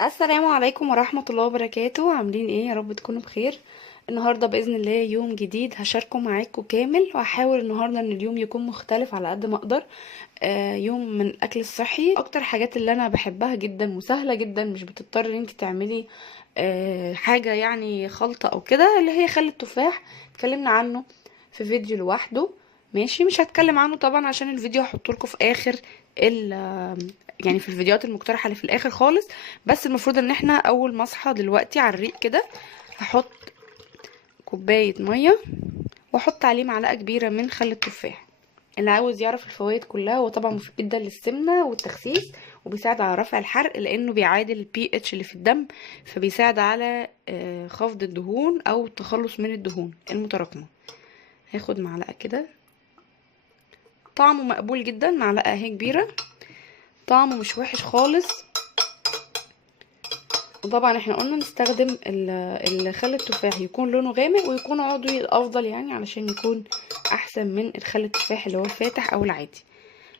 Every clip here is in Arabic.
السلام عليكم ورحمة الله وبركاته. عاملين ايه؟ يا رب تكونوا بخير. النهاردة بإذن الله يوم جديد هشاركه معاكم كامل، وهحاول النهاردة ان اليوم يكون مختلف على قد ما اقدر. يوم من الاكل الصحي، اكتر حاجات اللي انا بحبها جدا وسهلة جدا، مش بتضطر ان انت تعملي حاجة يعني خلطة او كده، اللي هي خل التفاح. اتكلمنا عنه في فيديو لوحده. ماشي، مش هتكلم عنه طبعا عشان الفيديو هحطه لكم في اخر ال يعني في الفيديوهات المقترحة اللي في الاخر خالص. بس المفروض ان احنا اول ما اصحى دلوقتي على الريق كده هحط كوباية مية، واحط عليه معلقة كبيرة من خل التفاح. اللي عاوز يعرف الفوائد كلها، هو طبعا مفيد جدا للسمنة والتخسيس، وبيساعد على رفع الحرق لانه بيعادل البي اتش اللي في الدم، فبيساعد على خفض الدهون او التخلص من الدهون المتراكمة. هاخد معلقة كده، طعمه مقبول جدا، معلقة اهي كبيرة، طعمه مش وحش خالص. وطبعا احنا قلنا نستخدم الخل التفاح يكون لونه غامق ويكون عضوي الافضل، يعني علشان يكون احسن من الخل التفاح اللي هو الفاتح او العادي.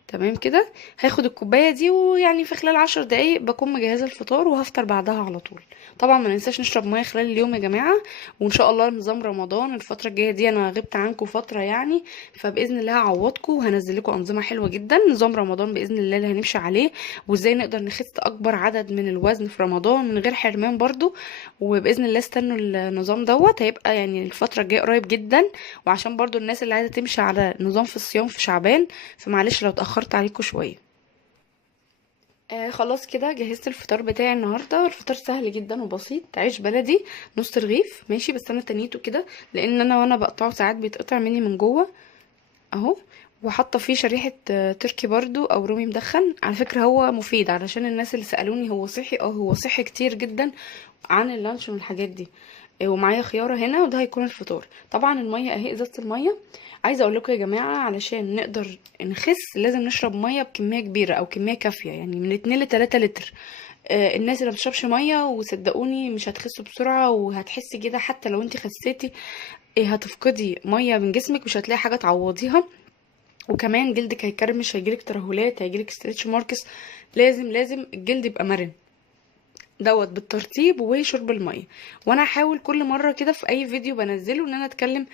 تمام كده. هاخد الكوبايه دي، ويعني في خلال 10 دقايق بكون مجهزه الفطار، وهفطر بعدها على طول. طبعا ما ننساش نشرب ميه خلال اليوم يا جماعه. وان شاء الله نظام رمضان الفتره الجايه دي، انا غبت عنكم فتره يعني، فباذن الله هعوضكم وهنزل لكم انظمه حلوه جدا. نظام رمضان باذن الله اللي هنمشي عليه، وازاي نقدر نخس اكبر عدد من الوزن في رمضان من غير حرمان برضو. وباذن الله استنوا النظام دوت، هيبقى يعني الفتره الجايه قريب جدا. وعشان برضو الناس اللي عايزه تمشي على نظام في الصيام في شعبان، فمعلش لو اتأخرت عليكم شوية. خلاص كده جهزت الفطار بتاعي النهارده. الفطار سهل جدا وبسيط، عيش بلدي نص رغيف ماشي، بس انا تنيته كده لان انا وانا بقطعه ساعات بيتقطع مني من جوه اهو. وحاطه فيه شريحه تركي برضو او رومي مدخن. على فكره هو مفيد، علشان الناس اللي سالوني هو صحي، هو صحي كتير جدا عن اللانشون والحاجات دي. ومعايا خياره هنا، وده هيكون الفطار. طبعا الميه اهي، ازازه الميه. عايزه اقول لكم يا جماعه، علشان نقدر نخس لازم نشرب ميه بكميه كبيره او كميه كافيه، يعني من 2 ل 3 لتر. الناس اللي ما بتشربش ميه، وصدقوني مش هتخسوا بسرعه، وهتحسي كده حتى لو انت خسيتي هتفقدي ميه من جسمك، مش هتلاقي حاجه تعوضيها. وكمان جلدك هيكرمش، هيجيلك ترهلات، هيجيلك ستريتش ماركس. لازم الجلد يبقى مرن دوت بالترطيب وشرب الميه. وانا هحاول كل مره كده في اي فيديو بنزله ان انا اتكلم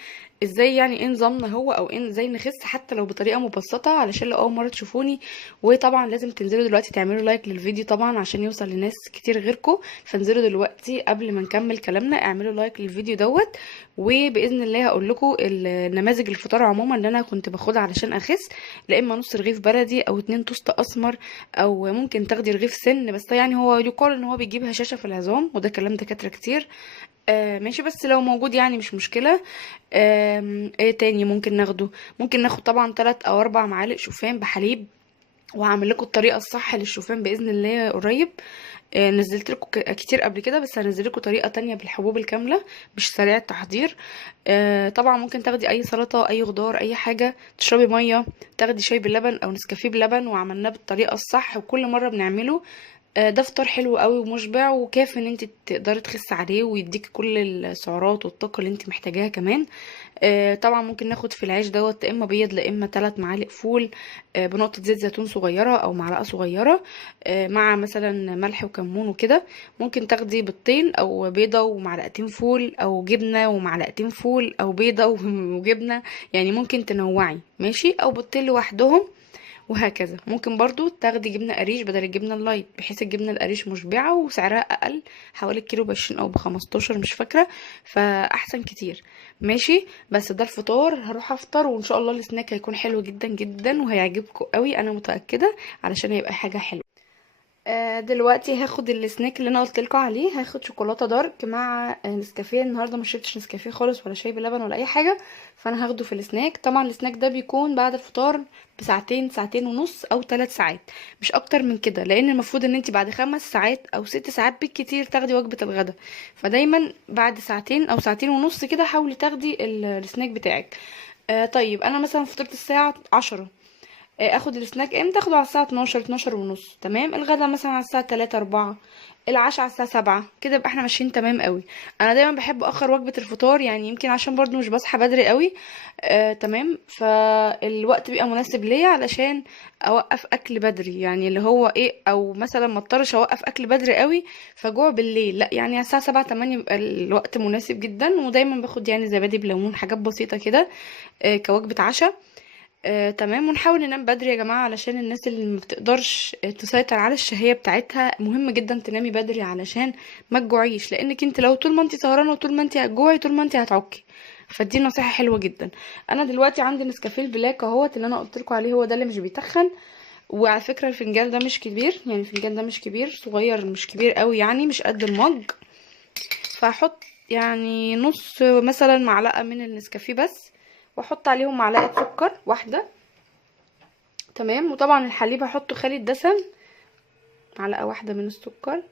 ازاي، يعني ايه نظامنا هو، او ايه ازاي نخس حتى لو بطريقه مبسطه، علشان لو اول مره تشوفوني. وطبعا لازم تنزلوا دلوقتي تعملوا لايك للفيديو طبعا عشان يوصل لناس كتير غيركم. فانزلوا دلوقتي قبل ما نكمل كلامنا، اعملوا لايك للفيديو دوت. وباذن الله هقول لكم النماذج الفطار عموما اللي انا كنت باخدها علشان اخس. لا اما نص رغيف بلدي، او 2 توست اسمر، او ممكن تاخدي رغيف سن، بس يعني هو يقال ان هو بيجيب هشاشة في العظام، وده كلام دكاترة كتير. ماشي، بس لو موجود يعني مش مشكلة. ايه تاني ممكن ناخده؟ ممكن ناخد طبعا 3 او 4 معالق شوفان بحليب. وهعمل لكم الطريقه الصح للشوفان باذن الله قريب. نزلت لكم كتير قبل كده، بس هنزل لكم طريقه تانية بالحبوب الكامله، مش سريع التحضير. طبعا ممكن تاخدي اي سلطه، اي خضار، اي حاجه، تشربي ميه، تاخدي شاي باللبن او نسكافيه بلبن، وعملناه بالطريقه الصح وكل مره بنعمله. ده فطار حلو قوي ومشبع وكافي ان انت تقدري تخسي عليه، ويديك كل السعرات والطاقه اللي انت محتاجاها كمان. طبعا ممكن ناخد في العيش دوت، لا اما بيض لا اما 3 معالق فول، بنقطه زيت زيتون صغيره او معلقه صغيره، مع مثلا ملح وكمون وكده. ممكن تاخدي بيضتين او بيضه ومعلقتين فول، او جبنه ومعلقتين فول، او بيضه وجبنه. يعني ممكن تنوعي ماشي، او بيضتين لوحدهم. وهكذا ممكن برضو تاخدي جبنة قريش بدل الجبنة اللايت، بحيث الجبنة القريش مشبعة وسعرها اقل، حوالي الكيلو ب20 او ب15 مش فاكرة، فاحسن كتير. ماشي، بس ده الفطار. هروح افطر، وان شاء الله السناك هيكون حلو جدا جدا وهيعجبكم قوي، انا متأكدة، علشان هيبقى حاجة حلوة. دلوقتي هاخد السناك اللي انا قلت لكم عليه. هاخد شوكولاته دارك مع نسكافيه. النهارده ما شربتش نسكافيه خالص، ولا شاي بلبن، ولا اي حاجه. فانا هاخده في السناك. طبعا السناك ده بيكون بعد الفطار بساعتين، ساعتين ونص، او 3 ساعات، مش اكتر من كده، لان المفروض ان انت بعد 5 ساعات او 6 ساعات بالكتير تاخدي وجبه الغداء. فدايما بعد ساعتين او ساعتين ونص كده حاولي تاخدي السناك بتاعك. طيب انا مثلا فطرت الساعه 10، اخد السناك امتى؟ اخده على الساعه 12 12 ونص، تمام. الغدا مثلا على الساعه 3 4، العشاء على الساعه 7 كده، يبقى احنا ماشيين تمام قوي. انا دايما بحب اخر وجبه الفطار، يعني يمكن عشان برضو مش بصحى بدري قوي. تمام، فالوقت بيبقى مناسب ليا علشان اوقف اكل بدري، يعني اللي هو ايه، او مثلا ما اضطرش اوقف اكل بدري قوي فجوع بالليل، لا يعني على الساعه 7 8 بيبقى الوقت مناسب جدا. ودايما باخد يعني زبادي بليمون، حاجات بسيطه كده كوجبه عشاء. تمام. ونحاول ننام بدري يا جماعة، علشان الناس اللي ما بتقدرش تسيطر على الشهية بتاعتها، مهم جدا تنامي بدري علشان ما تجوعيش، لانك انت لو طول ما انت سهرانة وطول ما انت هتجوعي طول ما انت هتعكي. فدي نصيحة حلوة جدا. انا دلوقتي عندي نسكافيه البلاك اهوت اللي انا قلت لكم عليه، هو ده اللي مش بيتخن. وعلى فكرة الفنجان ده مش كبير، يعني الفنجان ده مش كبير، صغير مش كبير قوي، يعني مش قد المج. فهحط يعني نص مثلا معلقة من النسكافيه بس، واحط عليهم معلقة سكر واحدة، تمام. وطبعا الحليب هحطه خالي الدسم، معلقه واحده من السكر.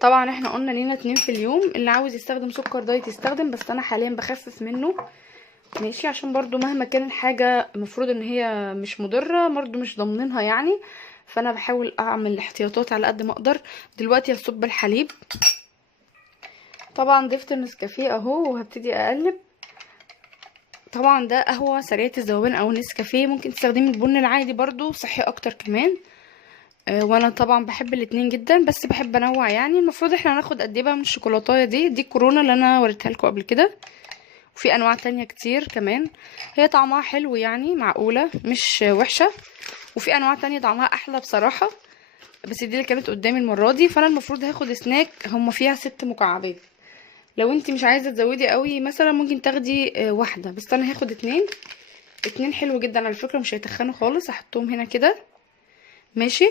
طبعا احنا قلنا لينا 2 في اليوم، اللي عاوز يستخدم سكر دايت يستخدم، بس انا حاليا بخفف منه، ماشي، عشان برضو مهما كان الحاجه المفروض ان هي مش مضره، برضو مش ضامنينها يعني، فانا بحاول اعمل احتياطات على قد ما اقدر. دلوقتي هصب الحليب، طبعا ضفت النسكافيه اهو، وهبتدي اقلب. طبعا ده قهوه سريعه الذوبان او نسكافيه، ممكن تستخدمي البن العادي برضو صحي اكتر كمان. وانا طبعا بحب الاتنين جدا، بس بحب انوع. يعني المفروض احنا هناخد قد ايه بقى من الشوكولاتايه دي كورونا اللي انا وريتها لكم قبل كده، وفي انواع تانية كتير كمان. هي طعمها حلو يعني، معقوله مش وحشه. وفي انواع تانية طعمها احلى بصراحه، بس دي اللي كانت قدامي المره دي. فانا المفروض هاخد سناك هما فيها 6 مكعبات. لو انتي مش عايزه تزودي قوي مثلا ممكن تاخدي واحده، بس انا هاخد اتنين. اتنين حلو جدا على فكره، مش هيتخنوا خالص. هحطهم هنا كده، ماشي.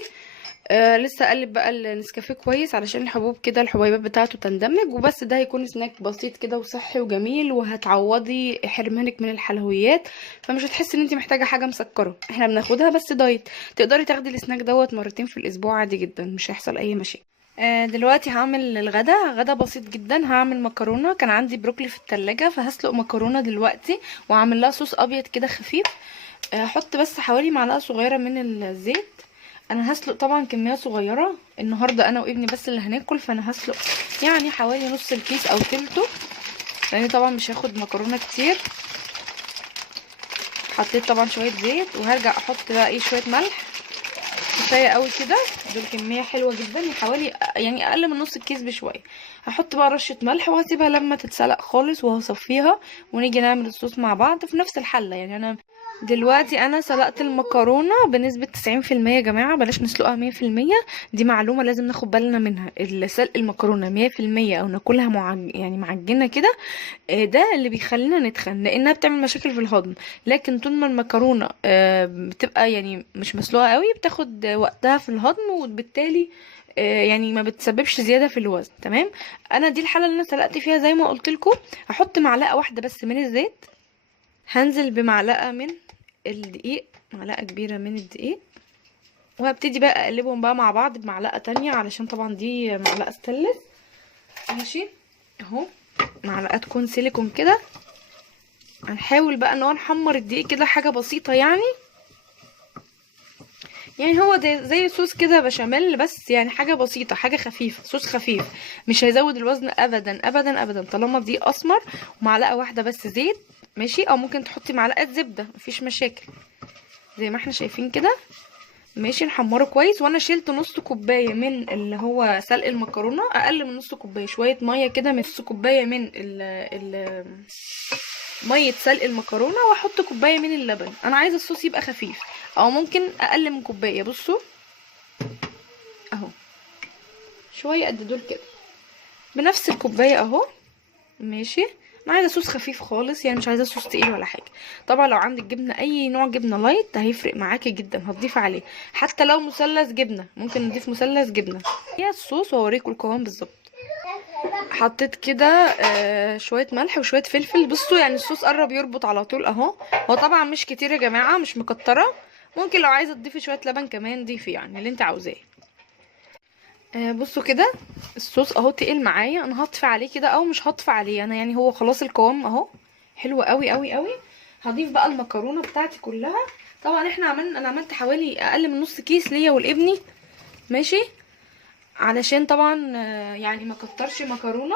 لسه اقلب بقى النسكافيه كويس علشان الحبوب كده الحبيبات بتاعته تندمج، وبس. ده هيكون سناك بسيط كده وصحي وجميل، وهتعوضي حرمانك من الحلويات، فمش هتحسي ان انت محتاجه حاجه مسكره. احنا بناخدها بس دايت. تقدري تاخدي السناك دوت مرتين في الاسبوع عادي جدا، مش هيحصل اي مشاكل. دلوقتي هعمل الغدا، غدا بسيط جدا. هعمل مكرونه، كان عندي بروكلي في التلاجة، فهسلق مكرونه دلوقتي واعمل لها صوص ابيض كده خفيف. هحط بس حوالي معلقه صغيره من الزيت. انا هسلق طبعا كميه صغيره، النهارده انا وابني بس اللي هناكل، فانا هسلق يعني حوالي نص الكيس او تلته، لان طبعا مش هاخد مكرونه كتير. حطيت طبعا شويه زيت، وهرجع احط بقى ايه شويه ملح، كفايه قوي كده. دول كميه حلوه جدا، حوالي يعني اقل من نص الكيس بشويه. هحط بقى رشه ملح، وهسيبها لما تتسلق خالص، وهصفيها، ونيجي نعمل الصوص مع بعض في نفس الحله. يعني انا دلوقتي سلقت المكرونه بنسبه 90% يا جماعه، بلاش نسلقها 100%. دي معلومه لازم ناخد بالنا منها، سلق المكرونه 100% او ناكلها يعني معجنه كده، ده اللي بيخلينا نتخن، لانها بتعمل مشاكل في الهضم. لكن طول ما المكرونه بتبقى يعني مش مسلوقه قوي، بتاخد وقتها في الهضم، وبالتالي يعني ما بتسببش زياده في الوزن، تمام. انا دي الحاله اللي انا سلقت فيها زي ما قلت لكم. هحط معلقه واحده بس من الزيت، هنزل بمعلقه من الدقيق، معلقه كبيره من الدقيق، وهبتدي بقى اقلبهم بقى مع بعض بمعلقه تانية، علشان طبعا دي معلقه ستانلس، ماشي اهو. معلقه تكون سيليكون كده. هنحاول بقى ان هو نحمر الدقيق كده، حاجه بسيطه يعني هو ده زي صوص كده بشاميل، بس يعني حاجه بسيطه، حاجه خفيفه، صوص خفيف، مش هيزود الوزن ابدا ابدا ابدا، طالما دقيق اسمر ومعلقه واحده بس زيت، ماشي. او ممكن تحطي معلقه زبده، مفيش مشاكل، زي ما احنا شايفين كده، ماشي. نحمره كويس. وانا شلت نص كوبايه من اللي هو سلق المكرونه، اقل من نص كوبايه، شويه ميه كده من نص كوبايه من ال ميه سلق المكرونه، واحط كوبايه من اللبن. انا عايزه الصوص يبقى خفيف، او ممكن اقل من كوبايه. بصوا اهو، شويه قد دول كده، بنفس الكوبايه اهو، ماشي. انا عايزه صوص خفيف خالص، يعني مش عايزه صوص تقيل ولا حاجه. طبعا لو عندك جبنه، اي نوع جبنه لايت، ده هيفرق معاكي جدا، هتضيف عليه. حتى لو مثلث جبنه، ممكن نضيف مثلث جبنه. هي الصوص واوريكم القوام بالظبط. حطيت كده شويه ملح وشويه فلفل. بصوا يعني الصوص قرب يربط على طول اهو. هو طبعا مش كتير يا جماعه، مش مكتره. ممكن لو عايزه تضيفي شويه لبن كمان ضيفي، يعني اللي انت عاوزاه. بصوا كده الصوص اهو تقل معايا. انا هطفي عليه كده او مش هطفي عليه، انا يعني هو خلاص القوام اهو حلو قوي قوي قوي. هضيف بقى المكرونه بتاعتي كلها. طبعا انا عملت حوالي اقل من نص كيس ليا ولابني، ماشي، علشان طبعا يعني ما كترش مكرونه.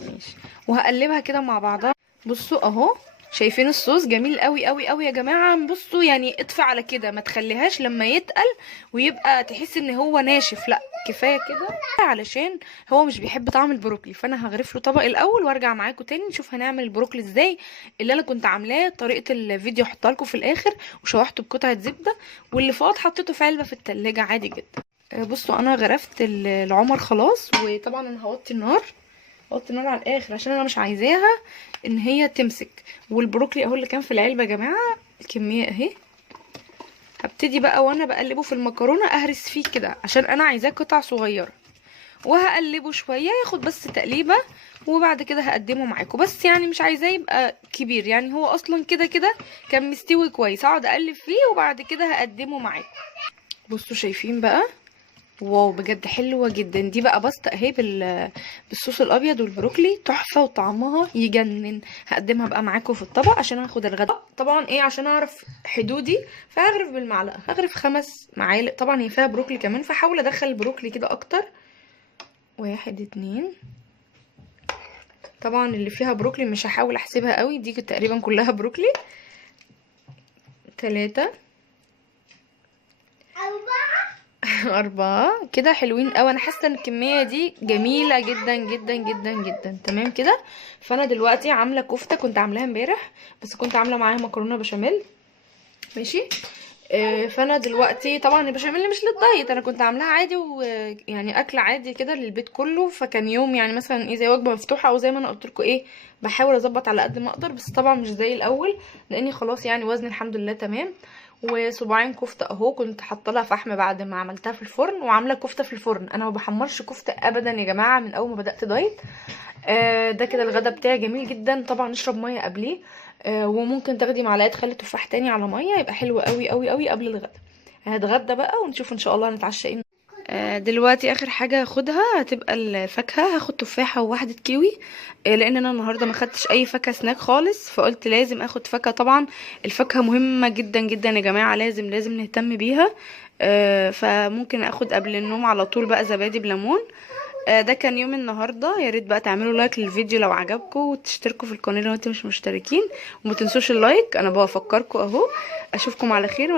ماشي، وهقلبها كده مع بعضها. بصوا اهو، شايفين الصوص جميل قوي قوي قوي يا جماعه. بصوا يعني اطفي على كده، ما تخليهاش لما يتقل ويبقى تحس ان هو ناشف، لا كفايه كده، علشان هو مش بيحب طعم البروكلي. فانا هغرف له طبق الاول وارجع معاكم تاني نشوف هنعمل البروكلي ازاي. اللي انا كنت عاملاه طريقه الفيديو هحطها لكم في الاخر، وشوحته بقطعه زبده، واللي فاض حطيته في علبه في التلاجة عادي جدا. بصوا انا غرفت العمر خلاص، وطبعا انا هوطي النار، هوطي النار على الاخر عشان انا مش عايزاها ان هي تمسك. والبروكلي اهو اللي كان في العلبه يا جماعه، الكميه اهي. هبتدي بقى وانا بقلبه في المكرونه اهرس فيه كده عشان انا عايزاه قطع صغيره، وهقلبه شويه ياخد بس تقليبه، وبعد كده هقدمه معاكم. بس يعني مش عايزاه يبقى كبير، يعني هو اصلا كده كده كان مستوي كويس، هقعد اقلب فيه وبعد كده هقدمه معاكم. بصوا شايفين بقى، واو بجد حلوه جدا. دي بقى باستا اهي بالصوص الابيض والبروكلي، تحفه وطعمها يجنن. هقدمها بقى معاكم في الطبق عشان هاخد الغدا. طبعا ايه، عشان اعرف حدودي فهغرف بالمعلقه، هغرف 5 معالق. طبعا هي فيها بروكلي كمان، فحاول ادخل البروكلي كده اكتر. 1 2. طبعا اللي فيها بروكلي مش هحاول احسبها قوي، دي تقريبا كلها بروكلي. 3 4 كده حلوين قوي. انا حاسه ان الكميه دي جميله جدا جدا جدا جدا، تمام كده. فانا دلوقتي عامله كفته، كنت عاملاها امبارح بس كنت عامله معاها مكرونه بشاميل، ماشي. فانا دلوقتي طبعا البشاميل مش للدايت، انا كنت عاملاها عادي ويعني اكل عادي كده للبيت كله. فكان يوم يعني مثلا ايه زي وجبه مفتوحه، او زي ما انا قلت لكم ايه، بحاول اظبط على قد ما اقدر، بس طبعا مش زي الاول لاني خلاص يعني وزني الحمد لله تمام. وصباعين كفته اهو، كنت حاطه لها فحم بعد ما عملتها في الفرن، وعامله كفته في الفرن. انا ما بحمرش كفته ابدا يا جماعه من اول ما بدات دايت. ده كده الغدا بتاعي جميل جدا. طبعا نشرب ميه قبليه، وممكن تاخدي معلقه خل تفاح تاني على ميه، يبقى حلو قوي قوي قوي قبل الغدا. هنتغدى بقى ونشوف ان شاء الله هنتعشى ايه. دلوقتي اخر حاجه هاخدها هتبقى الفاكهه، هاخد تفاحه وواحده كيوي، لان انا النهارده ما خدتش اي فاكهه سناك خالص، فقلت لازم اخد فاكهه. طبعا الفاكهه مهمه جدا جدا يا جماعه، لازم نهتم بيها. فممكن اخد قبل النوم على طول بقى زبادي بليمون. ده كان يوم النهارده. يا ريت بقى تعملوا لايك للفيديو لو عجبكم، وتشتركوا في القناه لو انتم مش مشتركين، وما تنسوش اللايك. انا بفكركم اهو. اشوفكم على خير.